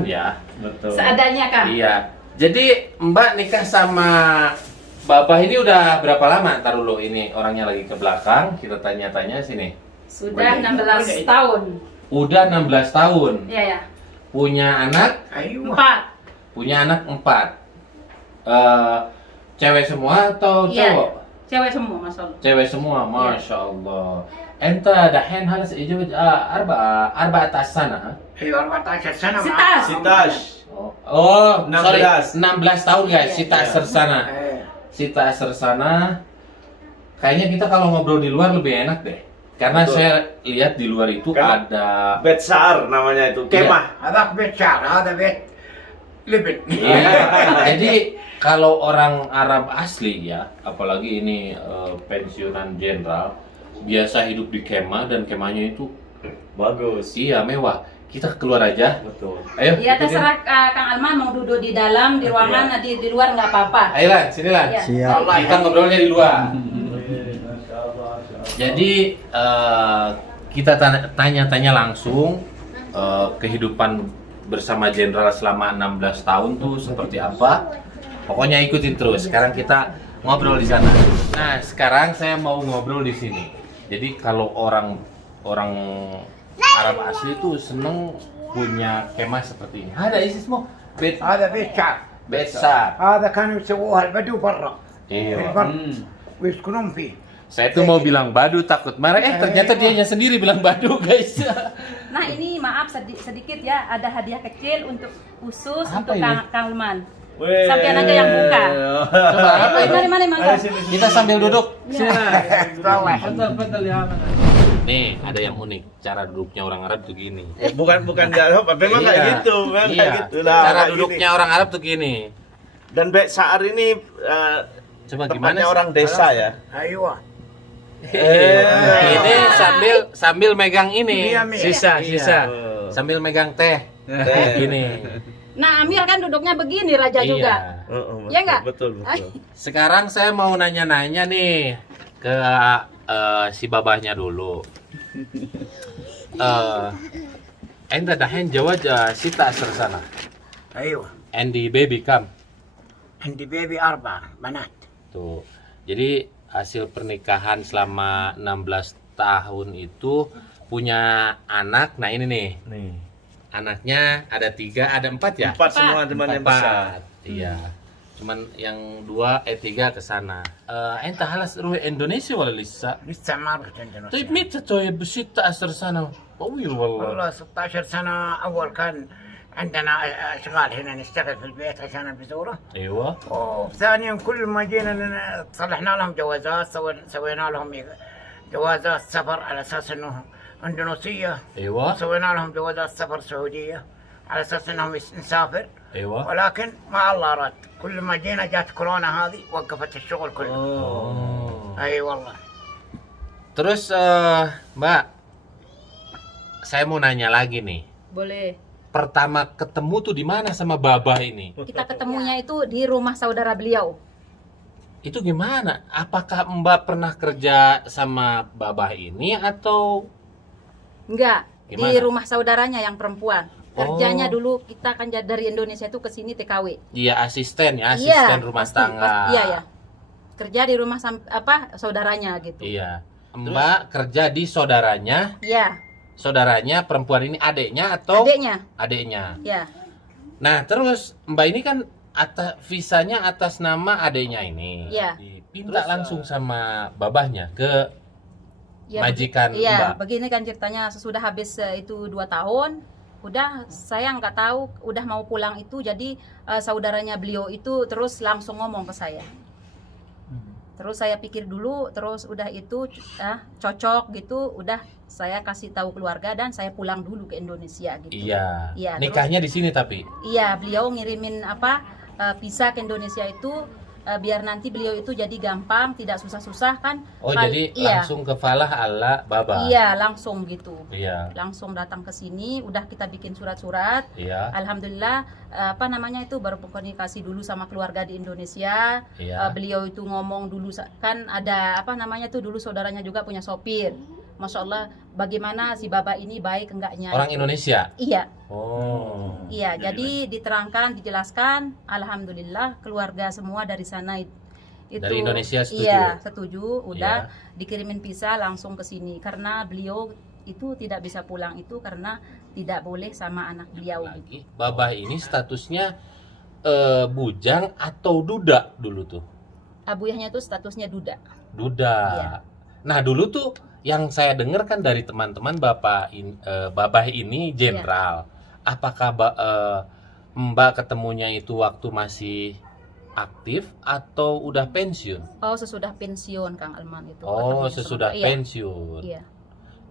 Ya, Betul. Seadanya Kang. iya. Jadi Mbak nikah sama Bapak ini udah berapa lama? Ntar dulu, ini orangnya lagi ke belakang, kita tanya-tanya sini. Sudah 16 tahun. Udah 16 tahun. Iya ya. Punya anak? 4. Punya anak 4. Cewek semua atau Iya. cowok? Cewek semua Mas Allah. Cewek semua, Masya Allah. Enta dahin halas ijawab arba'at sana. ايوه 14 سنه Sitas. Sitas. Oh, 16. sorry, 16 tahun guys, Iya. Sita Sersana. إيه. Sita Sersana. Kayaknya kita kalau ngobrol di luar lebih enak deh. Karena Betul. saya lihat di luar itu Karena- ada Bet Saar namanya itu. Kemah. هذاك بيت شعر هذا بيت لبن Iya. Jadi kalau orang Arab asli ya, apalagi ini pensiunan jenderal, biasa hidup di kemah dan kemahnya itu Bagus. iya mewah. Kita keluar aja. Betul. Ayo. Iya ikutin. terserah Kang Alman mau duduk di dalam, di ruangan, di luar nggak apa-apa. Ayo Lan, sini Lan. Iya. Siap. Kita ngobrolnya di luar. Jadi kita tanya-tanya langsung kehidupan bersama jenderal selama 16 tahun tuh seperti apa. Pokoknya ikutin terus. Sekarang kita ngobrol di sana. Nah, sekarang saya mau ngobrol di sini. Jadi kalau orang Arab asli tuh seneng punya kemah seperti ini. Ada isismu bed هذا بيت شعر besar. هذا كانوا يسووها البدو برا في Iya. البر ويسكنون فيه Saya tuh mau bilang Badu takut marah, ternyata dianya sendiri bilang Badu guys. Nah ini maaf sedikit ya, ada hadiah kecil untuk khusus Apa untuk ini? Kang Alman. Weh. Sampean aja yang buka. Coba apa ini? Mari mangga. Kita sambil duduk. والله Nih, ada yang unik. Cara duduknya orang Arab tuh gini. Bukan jawab, memang kayak Iya. gitu, memang Iya. kayak gitu. Nah, Cara kayak duduknya gini. orang Arab tuh gini. Dan Bet Saar ini Coba gimana tempatnya sih? orang desa ya. ايوه Ini sambil megang ini. Iya, Mi. Sisa. Oh. Sambil megang teh. Teh. Gini. Nah Amir kan duduknya begini Raja juga. Oh, Ya nggak? Betul. Sekarang saya mau nanya-nanya nih ke si babahnya dulu. Enta dahin jawab Sita Sersana. ايوه Andy baby come. عندي بيبي 4 بنات Tuh. Jadi hasil pernikahan selama 16 tahun itu punya anak. Nah ini nih. Nih. Anaknya ada 3, ada 4 ya? 4 semua teman yang besar. Iya. Cuman yang 3 ke sana. Enta halas ruh Indonesia wala lissa? لسه ما رحت عندنا طيب متى طيب بستة أسر سنة طويل والله. والله 16 سنة أول كان عندنا أشغال هنا نشتغل في البيت عشان البذورة أيوة. وثانيا كل ما جينا صلحنا لهم جوازات سوينا لهم جوازات سفر على أساس أنه أندونيسية أيوة. سوينا لهم جوازات سفر سعودية على أساس أنهم نسافر أيوة. ولكن ما الله أراد كل ما جينا جات كورونا هذه وقفت الشغل كله Oh. أي والله Terus Mbak, saya mau nanya lagi nih. Boleh. Pertama ketemu tuh di mana sama Babah ini? Kita ketemunya itu di rumah saudara beliau. Itu gimana? Apakah Mbak pernah kerja sama Babah ini atau Enggak, di Gimana? rumah saudaranya yang perempuan. Kerjanya Oh. dulu kita kan dari Indonesia itu ke sini TKW. dia asisten ya, asisten rumah tangga? Iya ya. Kerja di rumah saudaranya gitu. Iya. Mbak kerja di saudaranya. Iya, Saudaranya perempuan ini adiknya atau adiknya. adiknya? Ya. Nah, terus Mbak ini kan visanya atas nama adiknya ini. Iya. Dipinta Terus, langsung sama babahnya ke Ya, majikan iya, Mbak. begini kan ceritanya sesudah habis itu 2 tahun, udah saya nggak tahu, udah mau pulang itu, jadi saudaranya beliau itu terus langsung ngomong ke saya. Terus saya pikir dulu, terus udah itu cocok gitu, udah saya kasih tahu keluarga dan saya pulang dulu ke Indonesia gitu. Iya. Iya, Nikahnya di sini tapi. Iya, beliau ngirimin visa ke Indonesia itu biar nanti beliau itu jadi gampang, tidak susah-susah kan. Oh, Kali- jadi langsung kefalah ala Baba. Iya, langsung gitu. Iya. Langsung datang ke sini, udah kita bikin surat-surat. Iya. Alhamdulillah, itu baru komunikasi dulu sama keluarga di Indonesia. Iya. Beliau itu ngomong dulu kan ada dulu saudaranya juga punya sopir. Masya Allah, bagaimana si Baba ini baik enggaknya. Orang Indonesia. Iya, Oh. iya. Jadi diterangkan, dijelaskan, alhamdulillah keluarga semua dari sana itu. Dari Indonesia setuju? Iya, setuju. Udah Iya. dikirimin visa langsung ke sini karena beliau itu tidak bisa pulang itu karena tidak boleh sama anak beliau. Lagi, Babah ini statusnya bujang atau duda dulu tuh? Abuyahnya itu statusnya duda. Duda. Iya. Nah dulu tuh yang saya dengar kan dari teman-teman Babah ini jenderal. Apakah Mbak ketemunya itu waktu masih aktif atau udah pensiun? Oh, sesudah pensiun Kang Alman itu. Oh, ketemunya sesudah sama- iya, pensiun. Iya.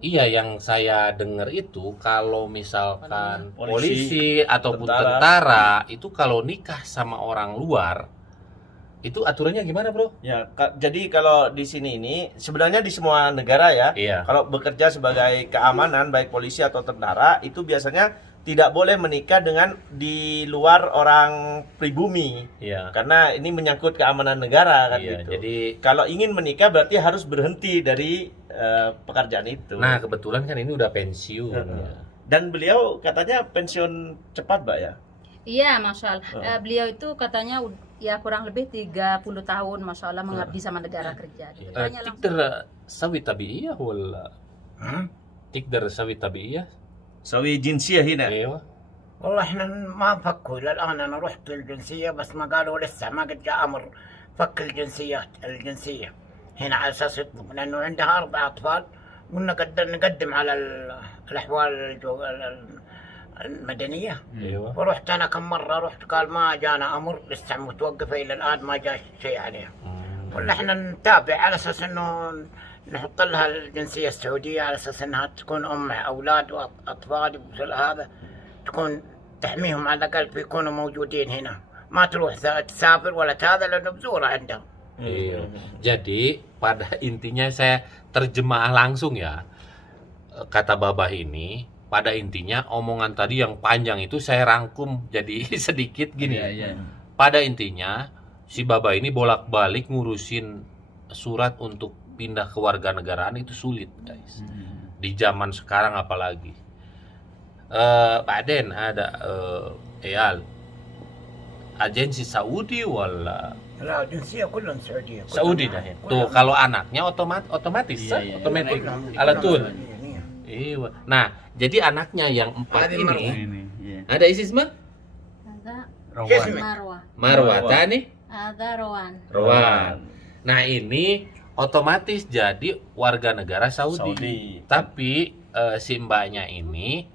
Iya, yang saya dengar itu kalau misalkan polisi Polisi, ataupun tentara. tentara itu kalau nikah sama orang luar itu aturannya gimana, Bro? Ya, jadi kalau di sini ini sebenarnya di semua negara ya, Iya. kalau bekerja sebagai keamanan baik polisi atau tentara itu biasanya tidak boleh menikah dengan di luar orang pribumi Iya. karena ini menyangkut keamanan negara kan Iya, gitu. jadi Kalau ingin menikah berarti harus berhenti dari pekerjaan itu. nah kebetulan kan ini udah pensiun. Heeh. Ya. Dan beliau katanya pensiun cepat, Mbak ya. Iya, Masya Allah. Beliau itu katanya ya kurang lebih 30 tahun Masya Allah mengabdi sama negara kerja. Ditanya langsung. تقدر تسوي طبيعية ولا ها؟ تقدر تسوي طبيعية؟ Sawi jinsiyah hina. ايوه. والله احنا ما فكوا الى الان. انا رحت للجنسيه بس ما قالوا لسه، ما قد جاء امر فك الجنسيه هنا على اساس يطلب، لانه عندها 4 اطفال. قلنا نقدم على الاحوال المدنيه. ايوه. ورحت انا كم مره رحت، قال ما جانا امر، لسه متوقفه الى الان ما جاء شيء عليها. ولا احنا نتابع على اساس انه نحط لها الجنسيه السعوديه على اساس انها تكون ام مع اولاد واطفال ومثل هذا، تكون تحميهم على الاقل فيكونوا موجودين هنا، ما تروح تسافر ولا هذا لانه بزوره عندهم. Iya. Jadi pada intinya saya terjemah langsung ya. Kata Babah ini, pada intinya omongan tadi yang panjang itu saya rangkum jadi sedikit gini. Pada intinya si Babah ini bolak-balik ngurusin surat untuk pindah ke warga negaraan itu sulit, guys. Di zaman sekarang apalagi. Pak Den ada Eyal. Agensi Saudi wala لا الجنسيه كلهم سعوديه. Saudi dah ya. Tuh kalau anaknya otomatis otomatis ala tuh. Iya. Nah, jadi anaknya yang 4 Ada ini ada Isisma? Ada اسمك Marwah, Marwah, tani ada Rowan. Rowan. Nah, ini otomatis jadi warga negara Saudi. Saudi. Tapi si mbaknya ini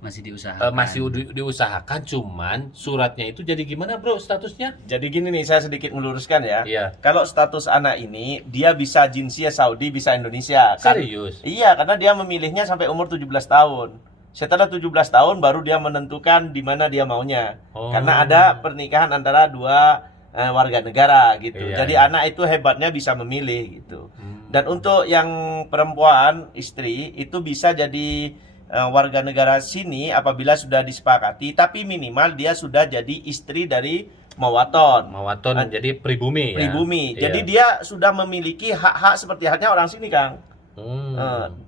Masih diusahakan. masih diusahakan, cuman suratnya itu jadi gimana, Bro, statusnya? Jadi gini nih, saya sedikit meluruskan ya. Iya. Kalau status anak ini, dia bisa jinsiyah Saudi, bisa Indonesia. Serius? Iya, karena dia memilihnya sampai umur 17 tahun. Setelah 17 tahun baru dia menentukan di mana dia maunya. Oh. Karena ada pernikahan antara dua warga negara gitu. Iya, Jadi iya. anak itu hebatnya bisa memilih gitu. Dan untuk yang perempuan, istri itu bisa jadi warga negara sini apabila sudah disepakati, tapi minimal dia sudah jadi istri dari Mawaton. Mawaton jadi pribumi ya. Pribumi. Iya. Jadi dia sudah memiliki hak-hak seperti halnya orang sini, Kang.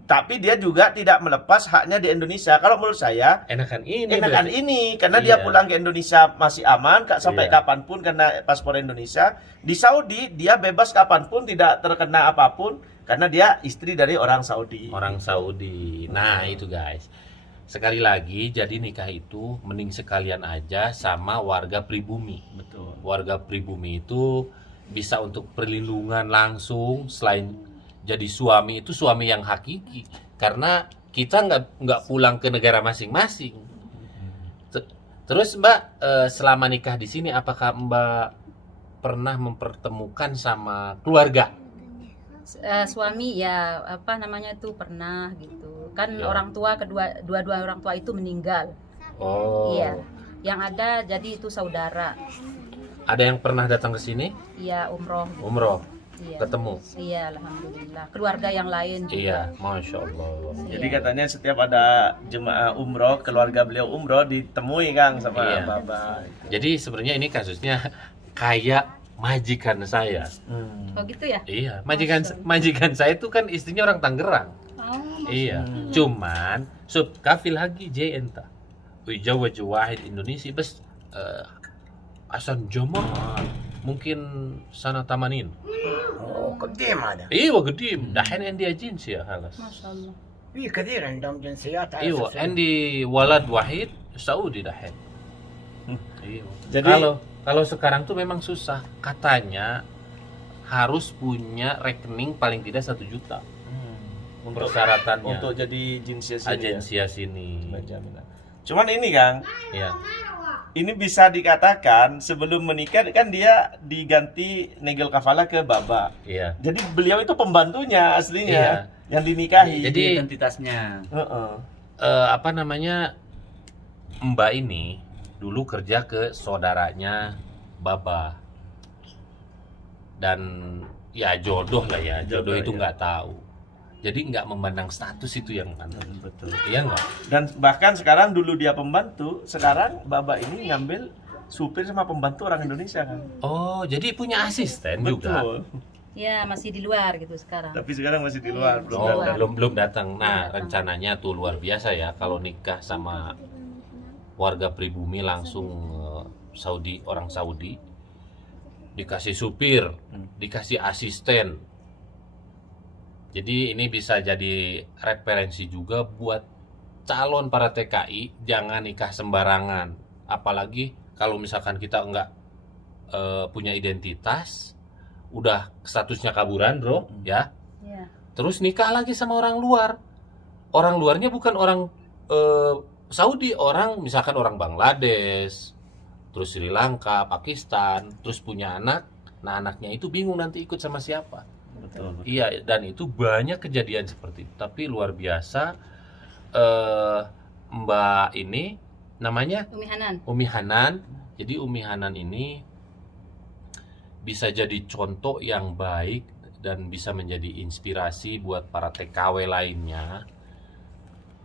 Tapi dia juga tidak melepas haknya di Indonesia. Kalau menurut saya Enakan ini. enakan Bro. ini karena dia Iya. pulang ke Indonesia masih aman sampai Iya. kapanpun karena paspor Indonesia. Di Saudi dia bebas kapanpun, tidak terkena apapun karena dia istri dari orang Saudi. Orang Saudi. Nah, itu guys. Sekali lagi, jadi nikah itu mending sekalian aja sama warga pribumi. Betul. Warga pribumi itu bisa untuk perlindungan langsung, selain jadi suami itu suami yang hakiki. Karena kita nggak pulang ke negara masing-masing. Terus Mbak, selama nikah di sini, apakah Mbak pernah mempertemukan sama keluarga? Suami ya apa namanya itu pernah gitu kan, Ya. orang tua dua-dua orang tua itu meninggal. Oh. Iya, yang ada jadi itu saudara. Ada yang pernah datang ke sini? Iya, umroh gitu. Umroh, Iya. ketemu. Iya, alhamdulillah. Keluarga yang lain juga. Iya, masya Allah. Jadi Iya. katanya setiap ada jemaah umroh, keluarga beliau umroh ditemui Kang sama Iya. Baba. Jadi sebenarnya ini kasusnya kayak majikan saya. Oh gitu ya? Iya, majikan saya itu kan istrinya orang Tangerang. Iya, cuman sub kafil lagi J enta. ويتزوج واحد إندونيسي بس عشان جماعة ممكن سنة 80. قديم هذا. ايوه قديم دحين عندي جنسية خلاص. ما شاء الله. في كثير عندهم جنسيات على ايوه أساس عندي ولد وحيد سعودي دحين. Iya. Jadi- Kalau sekarang tuh memang susah. Katanya harus punya rekening paling tidak 1 juta. Untuk Persyaratannya. untuk jadi jinsia sini. Agensia sini. Jaminan. Cuman ini Kang, Ya. ini bisa dikatakan sebelum menikah kan dia diganti negel kafala ke Baba. Iya. Jadi beliau itu pembantunya Iya. aslinya yang dinikahi. Jadi- identitasnya. Heeh. Apa namanya? Mbak ini dulu kerja ke saudaranya Baba. Dan ya jodoh lah ya. Jodoh Jodoh, itu ya. nggak tahu. Jadi nggak memandang status itu yang Betul. Iya nggak? Dan bahkan sekarang dulu dia pembantu, sekarang Baba ini ngambil supir sama pembantu orang Indonesia kan. Oh, jadi punya asisten juga. Betul. Ya masih di luar gitu sekarang. Tapi sekarang masih di luar, belum Oh, datang. belum datang. Nah, Datang. rencananya tuh luar biasa ya kalau nikah sama warga pribumi langsung Saudi, orang Saudi. Dikasih supir, dikasih asisten. Jadi ini bisa jadi referensi juga buat calon para TKI, jangan nikah sembarangan. Apalagi kalau misalkan kita enggak punya identitas, udah statusnya kaburan, bro, ya. Ya. Terus nikah lagi sama orang luar. Orang luarnya bukan orang Saudi, orang misalkan orang Bangladesh, terus Sri Lanka, Pakistan, terus punya anak. Nah, anaknya itu bingung nanti ikut sama siapa. Betul. Iya, dan itu banyak kejadian seperti itu. Tapi luar biasa, Mbak ini namanya Umi Hanan. Umi Hanan. Jadi Umi Hanan ini bisa jadi contoh yang baik dan bisa menjadi inspirasi buat para TKW lainnya.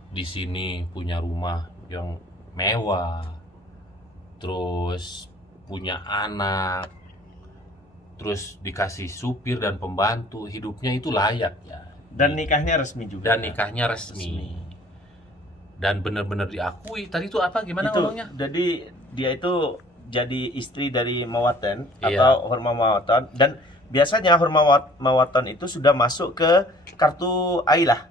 Di sini punya rumah yang mewah, terus punya anak, terus dikasih supir dan pembantu, hidupnya itu layak ya. Dan nikahnya resmi juga. Dan nikahnya resmi. Dan benar-benar diakui. Tadi itu apa? Gimana itu, ngomongnya? jadi dia itu jadi istri dari Mawatan Iya. atau Hurma Mawatan, dan biasanya Hurma Mawatan itu sudah masuk ke kartu Ailah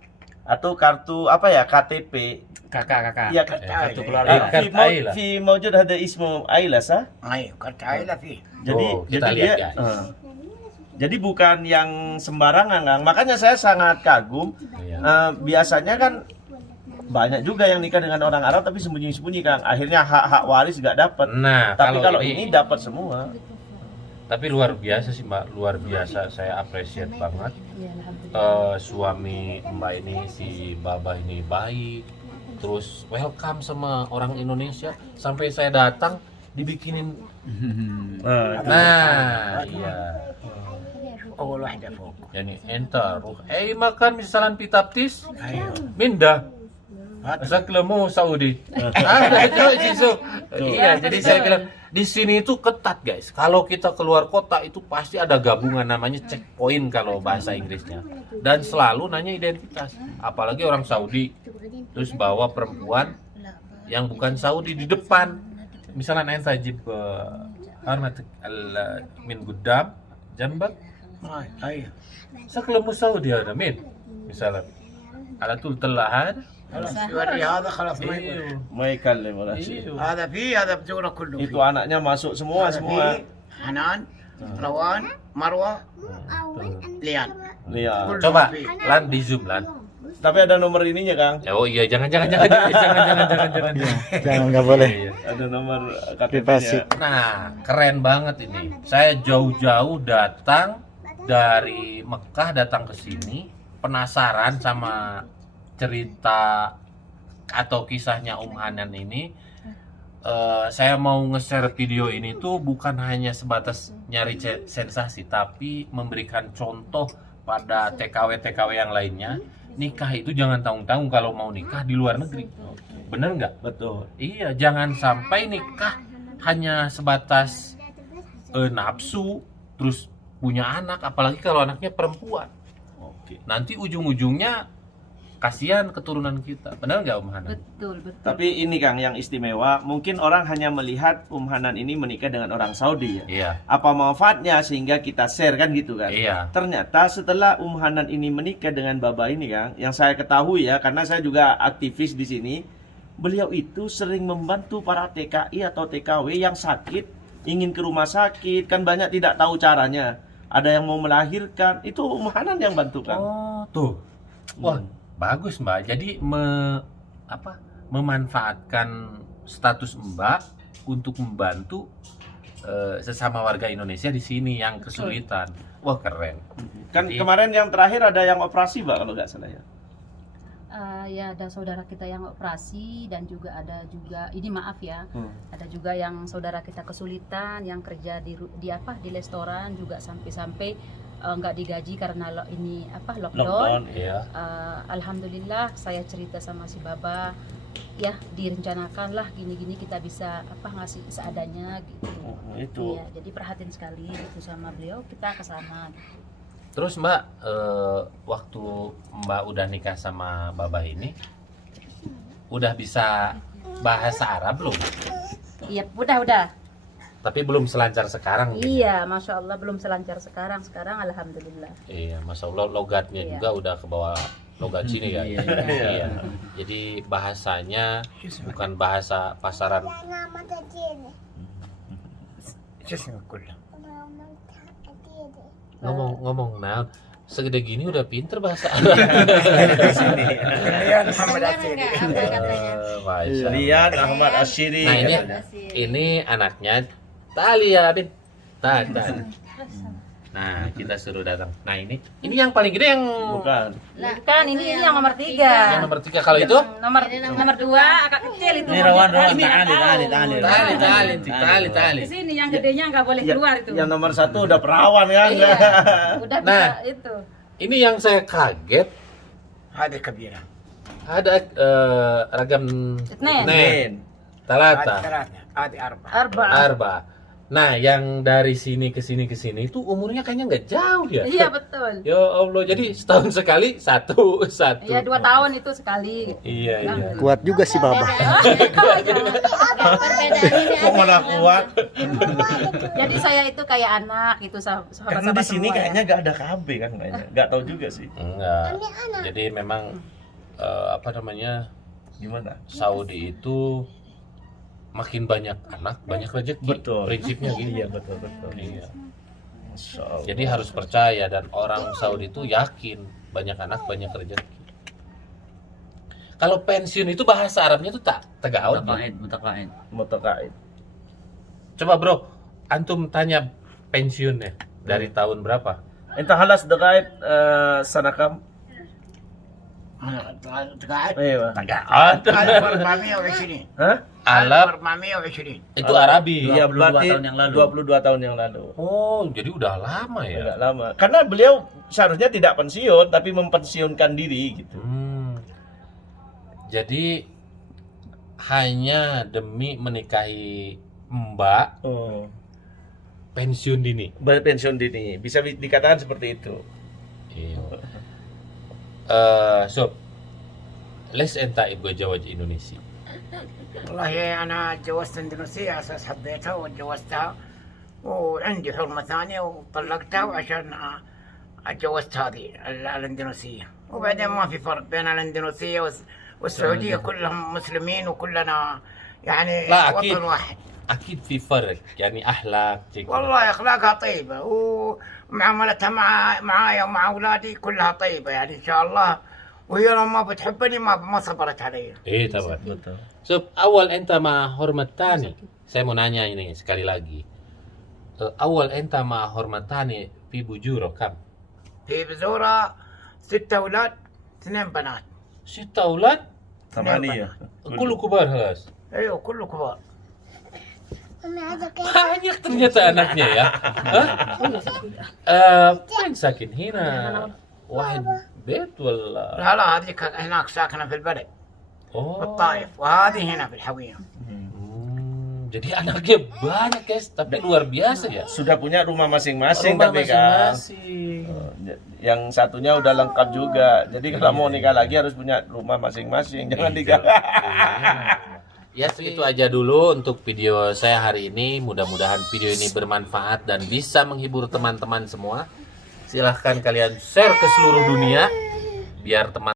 atau kartu apa ya, KTP. Kakak. Iya, Kartu Eh, keluarga. kartu Ailah. fi mawjud hada ismu Ailah sah. ايوه كرت عائله فيه. Jadi Oh, kita jadi lihat, dia guys. jadi bukan yang sembarangan, Kang. Makanya saya sangat kagum. Iya. Biasanya kan banyak juga yang nikah dengan orang Arab tapi sembunyi-sembunyi, Kang. Akhirnya hak-hak waris nggak dapat. Nah, Tapi kalau ini dapat semua. tapi luar biasa sih Mbak, luar biasa. Saya appreciate banget. Ya, alhamdulillah. Suami Mbak ini, si Baba ini baik, terus welcome sama orang Indonesia. Sampai saya datang dibikinin. Nah, iya. اول واحده فوق. Yani enter. Makan misalan pitaptis. ايوه. Minda. Saklemu Saudi. Iya, jadi saya bilang di sini itu ketat guys. Kalau kita keluar kota itu pasti ada gabungan namanya checkpoint kalau bahasa Inggrisnya. Dan selalu nanya identitas. Apalagi orang Saudi. Terus bawa perempuan yang bukan Saudi di depan. Misalnya enta jib hormat min gudam jambak. ايوه. Saklemu Saudi ada min. Misalnya ala tul telah خلاص يوري هذا خلاص ما يقول. ما يكلم ولا شيء. هذا فيه هذا بدوره كله Itu فيه. anaknya masuk semua هذا semua. فيه حنان روان مروه ليان. Iya. كله Coba فيه. lan di zoom lan. Tapi ada nomor ininya, Kang. Oh iya jangan. Jangan Jangan, nggak boleh. Iya. Ada nomor Privasi. KTP-nya. Nah, keren banget ini. Saya jauh-jauh datang dari Mekah datang ke sini, penasaran sama cerita atau kisahnya Hanan ini. Saya mau nge-share video ini tuh bukan hanya sebatas nyari sensasi, tapi memberikan contoh pada TKW-TKW yang lainnya. Nikah itu jangan tanggung-tanggung kalau mau nikah di luar negeri. Bener nggak? Betul. Iya, jangan sampai nikah hanya sebatas nafsu, terus punya anak, apalagi kalau anaknya perempuan. Oke. Nanti ujung-ujungnya kasihan keturunan kita. Benar nggak Om Hanan? Betul, betul. Tapi ini Kang yang istimewa, mungkin orang hanya melihat Hanan ini menikah dengan orang Saudi ya. Iya. Apa manfaatnya sehingga kita share kan gitu kan. Iya. Ternyata setelah Hanan ini menikah dengan Baba ini Kang, yang saya ketahui ya karena saya juga aktivis di sini, beliau itu sering membantu para TKI atau TKW yang sakit, ingin ke rumah sakit, kan banyak tidak tahu caranya. Ada yang mau melahirkan, itu Hanan yang bantu kan. Oh, tuh. Wah, bagus Mbak. Jadi memanfaatkan status Mbak untuk membantu sesama warga Indonesia di sini yang kesulitan. Wah, keren. Kan Jadi- kemarin yang terakhir ada yang operasi Mbak kalau nggak salah ya. Ya ada saudara kita yang operasi dan juga ada juga ini maaf ya, ada juga yang saudara kita kesulitan yang kerja di restoran juga sampai nggak digaji karena lockdown. Iya. Alhamdulillah saya cerita sama si Baba, ya direncanakan lah gini-gini kita bisa ngasih seadanya gitu. Itu. Iya, jadi perhatian sekali gitu sama beliau, kita ke sana gitu. Terus Mbak, waktu Mbak udah nikah sama Baba ini, udah bisa bahasa Arab belum? Iya, udah. Tapi belum selancar sekarang. gitu. Iya, masya Allah belum selancar sekarang alhamdulillah. Iya, Masya Allah logatnya Iya. juga udah ke bawah logat sini ya. Iya. Jadi bahasanya bukan bahasa pasaran. شو اسمه كله؟ Ngomong nah segede gini udah pinter bahasa Arab. يا محمد عسيري. Masya Allah. Lian Ahmad Asyiri. Nah katanya. ini anaknya Talia bin. Tadi. Nah kita suruh datang. Nah ini yang paling gede yang Bukan. Bukan, ini yang nomor 3. yang nomor 3 kalau itu Nomor 2 agak kecil itu. Ini Rawan, Ini tali. tali. Di sini yang gedenya nggak boleh keluar itu. Yang nomor 1 udah perawan kan. Iya, udah bisa Nah. itu. Ini yang saya kaget هذه كبيرة. ada ragam Itnain. Nen. هذه talata 3 هذه 4. arba. Nah yang dari sini ke sini itu umurnya kayaknya nggak jauh ya. Iya betul. Ya Allah, jadi setahun sekali satu. Iya 2 tahun itu sekali. Iya. Kuat juga si Baba. Kok malah kuat? Jadi saya itu kayak anak itu sahabat-sahabat Karena di sini semua ya. kayaknya nggak ada KB kan kayaknya. Nggak tahu juga sih. Enggak. Jadi memang apa namanya, Gimana? Saudi itu makin banyak anak, banyak rezeki. Betul. Prinsipnya gitu. Iya betul. Iya. Masya Allah. Jadi harus percaya dan orang Saudi itu yakin banyak anak, banyak rezeki. Kalau pensiun itu bahasa Arabnya itu tak tegawat. Mutaqaid. Mutaqaid. Coba bro, antum tanya pensiunnya dari tahun berapa? Enta halas dekat sanakam. قاعد Iya. Tegawat. 1420. Hah? Alap 1420. itu Arabi. Iya 22 berarti tahun yang lalu. 22 tahun yang lalu. Oh, jadi udah lama ya. Agak lama. Karena beliau seharusnya tidak pensiun tapi mempensiunkan diri gitu. Jadi hanya demi menikahi Mbak Oh. pensiun dini. Berpensiun dini. Bisa dikatakan seperti itu. Iya. Sob, ليش انت يبغى يتزوج اندونيسي؟ والله انا تجوزت اندونيسيه على اساس حبيتها وتجوزتها وعندي حرمه ثانيه وطلقتها وعشان اتجوزت هذه الاندونيسيه وبعدين ما في فرق بين الاندونيسيه والسعوديه كلهم مسلمين وكلنا يعني لا، أكيد. وطن واحد. اكيد في فرق يعني اخلاق كذا. والله اخلاقها طيبه ومعاملتها معايا ومع اولادي كلها طيبه يعني ان شاء الله وهي لما بتحبني ما صبرت علي. Iya, tahu. Betul. Sob, awal enta ma hormatani. Saya mau nanya ini sekali lagi. Awal enta ma hormatani fi bujuro kam? في بزوره 6 اولاد 2 بنات. 6 أولاد؟ Tamania. Kullu kubar halas. ايوه كله كبار. Banyak ternyata anaknya ya. Main sakin hina. Wahid bait wala. لا لا هذيك هناك ساكنه في البلد في Oh. الطائف وهذه هنا في الحويه. Jadi anaknya banyak guys, tapi luar biasa ya. Sudah punya rumah masing-masing Rumah tapi kan. masing-masing. Yang satunya udah lengkap juga. Jadi kalau mau nikah lagi harus punya rumah masing-masing. Jangan nikah. Ya itu aja dulu untuk video saya hari ini. Mudah-mudahan video ini bermanfaat dan bisa menghibur teman-teman semua. Silahkan kalian share ke seluruh dunia biar teman